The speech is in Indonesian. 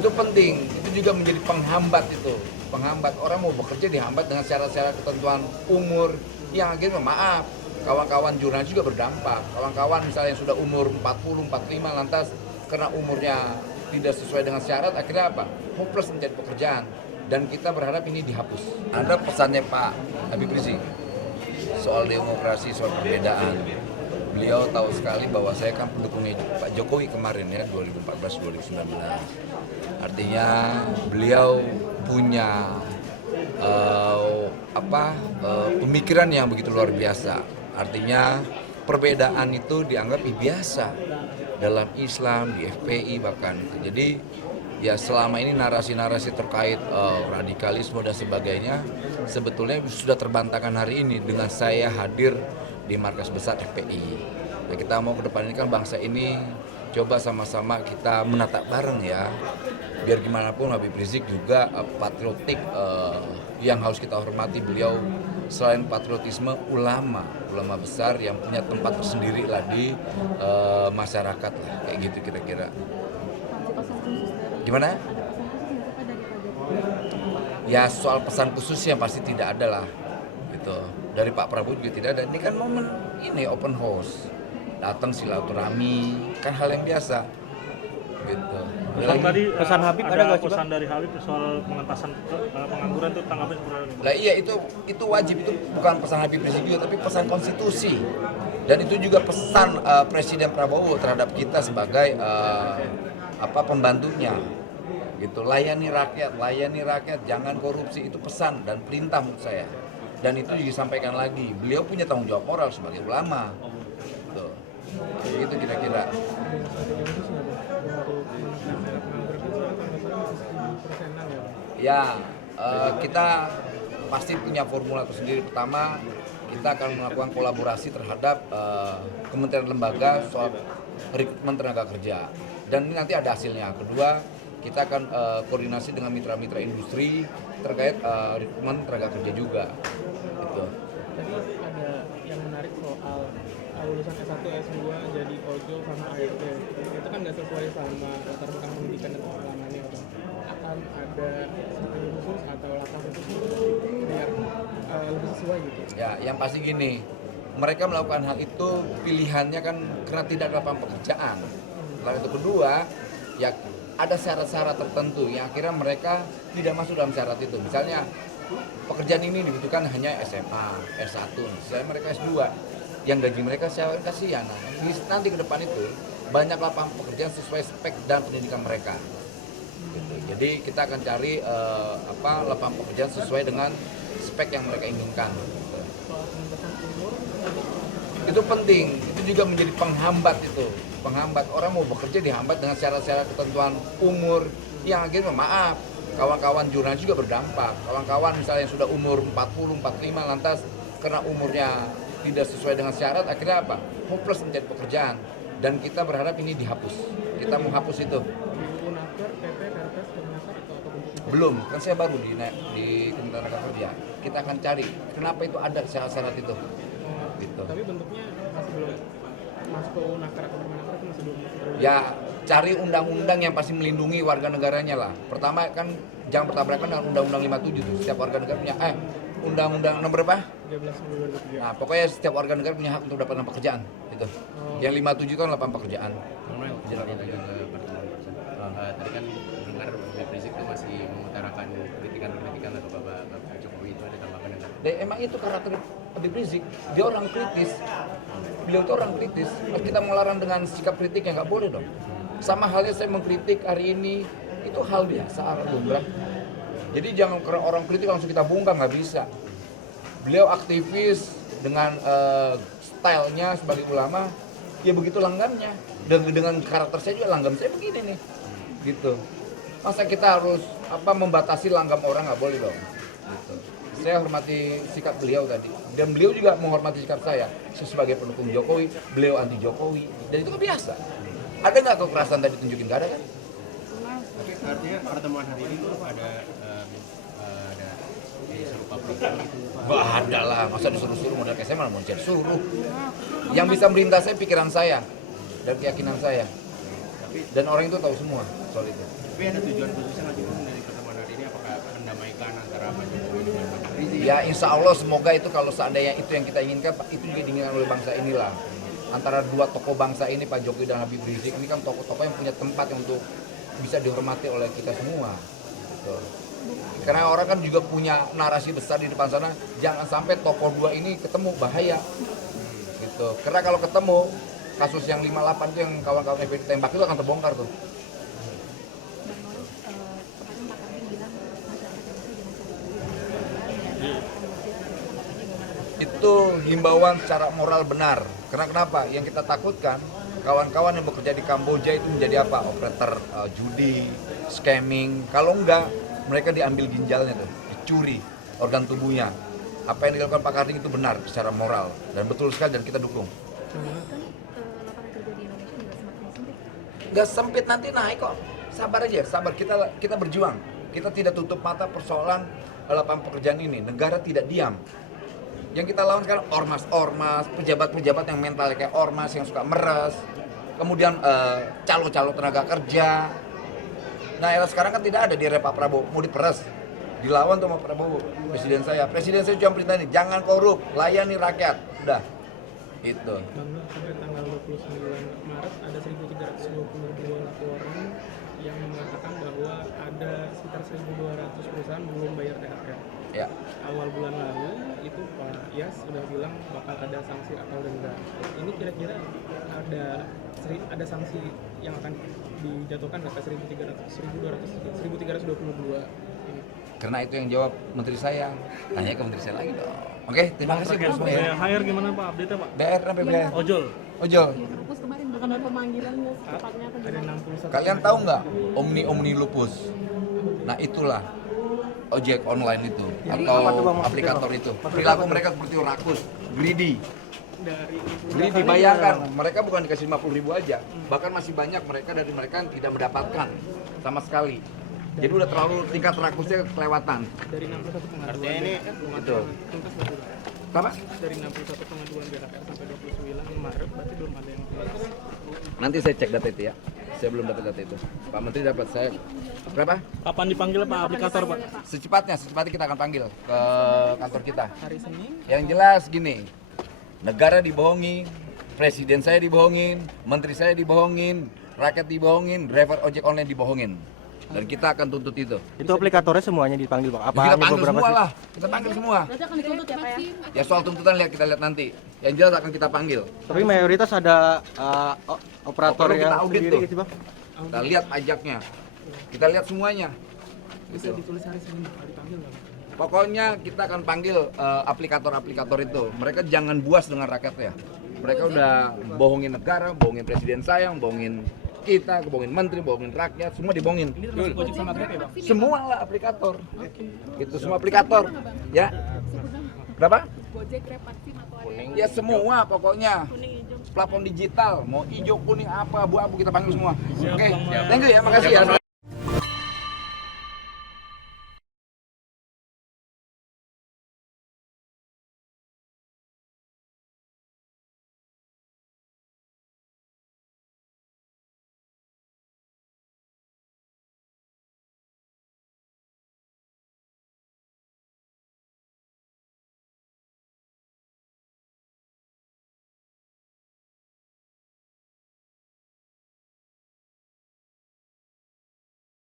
Itu penting, itu juga menjadi penghambat itu. Penghambat orang mau bekerja dihambat dengan syarat-syarat ketentuan umur yang akhirnya maaf, kawan-kawan jurnalis juga berdampak. Kawan-kawan misalnya yang sudah umur 40, 45 lantas karena umurnya tidak sesuai dengan syarat akhirnya apa? Hopeless mencari pekerjaan dan kita berharap ini dihapus. Ada pesannya Pak Habib Rizik soal demokrasi, soal perbedaan. Beliau tahu sekali bahwa saya kan pendukungnya Pak Jokowi kemarin ya 2014-2019. Artinya beliau punya pemikiran yang begitu luar biasa. Artinya perbedaan itu dianggap biasa dalam Islam, di FPI bahkan. Jadi ya selama ini narasi-narasi terkait radikalisme dan sebagainya sebetulnya sudah terbantahkan hari ini dengan saya hadir di markas besar FPI. Nah, kita mau ke depan ini kan bangsa ini coba sama-sama kita menatap bareng ya. Biar gimana pun Habib Rizik juga patriotik yang harus kita hormati. Beliau selain patriotisme ulama besar yang punya tempat tersendiri lah di masyarakat lah kayak gitu kira-kira. Gimana? Ya soal pesan khususnya pasti tidak ada lah gitu. Dari Pak Prabowo juga tidak ada. Ini kan momen ini open house, datang silaturahmi kan hal yang biasa gitu. Pesan Habib ada nggak pesan dari Habib soal pengentasan pengangguran itu tanggapan sebenarnya? Lah iya itu wajib, itu bukan pesan Habib Rizik juga tapi pesan konstitusi dan itu juga pesan Presiden Prabowo terhadap kita sebagai pembantunya gitu. Layani rakyat, jangan korupsi, itu pesan dan perintah menurut saya. Dan itu disampaikan lagi, beliau punya tanggung jawab moral sebagai ulama. Tuh. Gitu kira-kira. Ya, kita pasti punya formula tersendiri. Pertama, kita akan melakukan kolaborasi terhadap kementerian lembaga soal rekrutmen tenaga kerja. Dan ini nanti ada hasilnya. Kedua, kita akan koordinasi dengan mitra-mitra industri terkait rekrutmen tenaga kerja juga. Gitu. Tadi ada yang menarik soal lulusan S1, S2 jadi ojol sama ART. Itu kan nggak sesuai sama latar belakang pendidikan dan pengalamannya. Akan ada strategi khusus atau latar khusus biar lebih sesuai gitu. Ya, yang pasti gini, mereka melakukan hal itu pilihannya kan karena tidak ada lapangan pekerjaan. Lalu itu kedua, ya ada syarat-syarat tertentu yang akhirnya mereka tidak masuk dalam syarat itu. Misalnya pekerjaan ini dibutuhkan hanya SMA, S1, misalnya mereka S2, yang gaji mereka saya kasihan. Nanti ke depan itu banyak lapangan pekerjaan sesuai spek dan pendidikan mereka. Gitu. Jadi kita akan cari lapangan pekerjaan sesuai dengan spek yang mereka inginkan. Itu penting, itu juga menjadi penghambat itu. Penghambat orang mau bekerja dihambat dengan syarat-syarat ketentuan umur yang akhirnya maaf, kawan-kawan jurnalis juga berdampak. Kawan-kawan misalnya yang sudah umur 40, 45 lantas karena umurnya tidak sesuai dengan syarat akhirnya apa? Hopeless mencari pekerjaan dan kita berharap ini dihapus. Kita mau hapus itu. Belum, kan saya baru di Kementerian Tenaga Kerja. Kita akan cari kenapa itu ada syarat-syarat itu. Gitu. Tapi bentuknya masih belum masuk ke Unaker atau Permenaker itu masih belum. Ya cari undang-undang yang pasti melindungi warga negaranya lah. Pertama kan jangan bertabrakan dengan Undang-Undang 57 tuh. Setiap warga negara punya Undang-Undang nomor berapa? 13/2003. Nah pokoknya setiap warga negara punya hak untuk dapat lapangan pekerjaan. Gitu. Yang 57 itu kan lapangan pekerjaan. Tadi kan dengar Habib Rizik itu masih mengutarakan kritikan-kritikan ke Bapak Jokowi, itu ada tanggapan enggak? Dan emang itu karakter Habib Rizik, dia orang kritis. Beliau itu orang kritis. Kita melarang dengan sikap kritik yang nggak boleh dong. Sama halnya saya mengkritik hari ini, itu hal biasa, lumrah. Jadi jangan karena orang kritik langsung kita bungkam, nggak bisa. Beliau aktivis dengan stylenya sebagai ulama, ya begitu langgamnya. Dan dengan karakter saya juga langgam saya begini nih, gitu. Masa kita harus membatasi langgam orang, nggak boleh dong. Gitu. Saya hormati sikap beliau tadi dan beliau juga menghormati sikap saya sebagai pendukung Jokowi, beliau anti Jokowi dan itu kan biasa. Ada nggak kekerasan tadi tunjukin? Nggak ada kan? Tapi artinya pertemuan hari ini tuh ada serupa program itu. Nggak ada lah, masa disuruh-suruh modal kayak saya malah mau jadi suruh. Yang bisa merintah saya pikiran saya dan keyakinan saya dan orang itu tahu semua soal itu. Tapi ada tujuan khususnya nggak sih Bang, dari pertemuan hari ini? Apakah mendamaikan antara Pak Jokowi dengan Pak Rizik? Ya insya Allah semoga itu kalau seandainya itu yang kita inginkan, itu juga diinginkan oleh bangsa inilah. Antara dua tokoh bangsa ini, Pak Jokowi dan Habib Rizik, ini kan tokoh-tokoh yang punya tempat yang untuk bisa dihormati oleh kita semua. Gitu. Karena orang kan juga punya narasi besar di depan sana, jangan sampai tokoh dua ini ketemu, bahaya. Gitu. Karena kalau ketemu, kasus yang 58 itu yang kawan-kawan FPI tembak itu akan terbongkar tuh. Bang Noris, kemarin Pak Karding bilang masyarakat Indonesia jangan cari Itu himbauan secara moral benar. Karena kenapa? Yang kita takutkan kawan-kawan yang bekerja di Kamboja itu menjadi apa? Operator judi, scamming. Kalau enggak, mereka diambil ginjalnya tuh, dicuri organ tubuhnya. Apa yang dilakukan Pak Karding itu benar secara moral dan betul sekali dan kita dukung. kan lapangan kerja di Indonesia juga semakin sempit. Nggak sempit, nanti naik kok. Sabar aja, sabar. Kita berjuang. Kita tidak tutup mata persoalan lapangan pekerjaan ini. Negara tidak diam. Yang kita lawan sekarang ormas-ormas, pejabat-pejabat yang mentalnya kayak ormas, yang suka meres. Kemudian calo-calo tenaga kerja. Nah era sekarang kan tidak ada di era Pak Prabowo, mau diperes. Dilawan sama Prabowo, presiden saya. Presiden saya cuma perintah ini, jangan korup, layani rakyat. Udah, itu. Bang Nur, sampai tanggal 29 Maret ada 1.322 laporan yang mengatakan bahwa ada sekitar 1.200 perusahaan belum bayar THR. Ya. Awal bulan lalu itu Pak Yas sudah bilang bakal ada sanksi atau denda. Ini kira-kira ada sanksi yang akan dijatuhkan ke 1.322 ini. Karena itu yang jawab menteri saya. Tanya ke menteri saya lagi dong. Oke, terima kasih Terkait Bro semua ya. BHR gimana Pak update-nya Pak? BR sampai BR. Ojol. Ojol. Lupus kemarin bahkan ada pemanggilan nggak secepatnya atau Ada gimana? 61. Kalian tahu nggak Omni Lupus? Nah itulah ojek online itu atau aplikator itu. Perilaku mereka seperti rakus, greedy. Greedy, bayangkan mereka bukan dikasih 50.000 aja, bahkan masih banyak mereka yang tidak mendapatkan sama sekali. Jadi udah terlalu tingkat rakusnya kelewatan. Dari 61 pengaduan Artinya ini Itu. tuntas berarti. Apa? Dari 61 pengaduan BHR sampai 29 Maret berarti belum ada yang tuntas. Nanti saya cek data itu ya. Saya belum dapat data itu. Pak Menteri dapat, saya berapa? Kapan dipanggil Pak aplikator Pak? Secepatnya kita akan panggil ke kantor kita. Hari Senin Yang jelas gini, negara dibohongin, presiden saya dibohongin, menteri saya dibohongin, rakyat dibohongin, driver ojek online dibohongin. Dan kita akan tuntut itu. Itu aplikatornya semuanya dipanggil Pak? Apa Kita hanya panggil beberapa semua sih? lah, kita panggil semua. Berarti akan dituntut ya Pak ya? Ya soal tuntutan kita lihat nanti. Yang jelas akan kita panggil. Tapi mayoritas ada operator Perlu kita yang audit sendiri tuh. gitu Bang? Kita lihat pajaknya, kita lihat semuanya. bisa Gitu. ditulis hari Senin bakal dipanggil nggak? Pokoknya kita akan panggil aplikator-aplikator itu. Mereka jangan buas dengan rakyatnya. Mereka udah bohongin negara, bohongin presiden saya, bohongin kita, bohongin menteri, bohongin rakyat, semua dibohongin. Ini termasuk Gojek sama Grab ya Bang? Semua lah aplikator. Itu semua aplikator. Ya. Berapa? Gojek, Grab, Vaksin atau ada Ya semua pokoknya. kuning hijau? Platform digital, mau hijau, kuning, apa, abu-abu kita panggil semua. Siap, Oke, Bang Maya. thank you ya, makasih ya.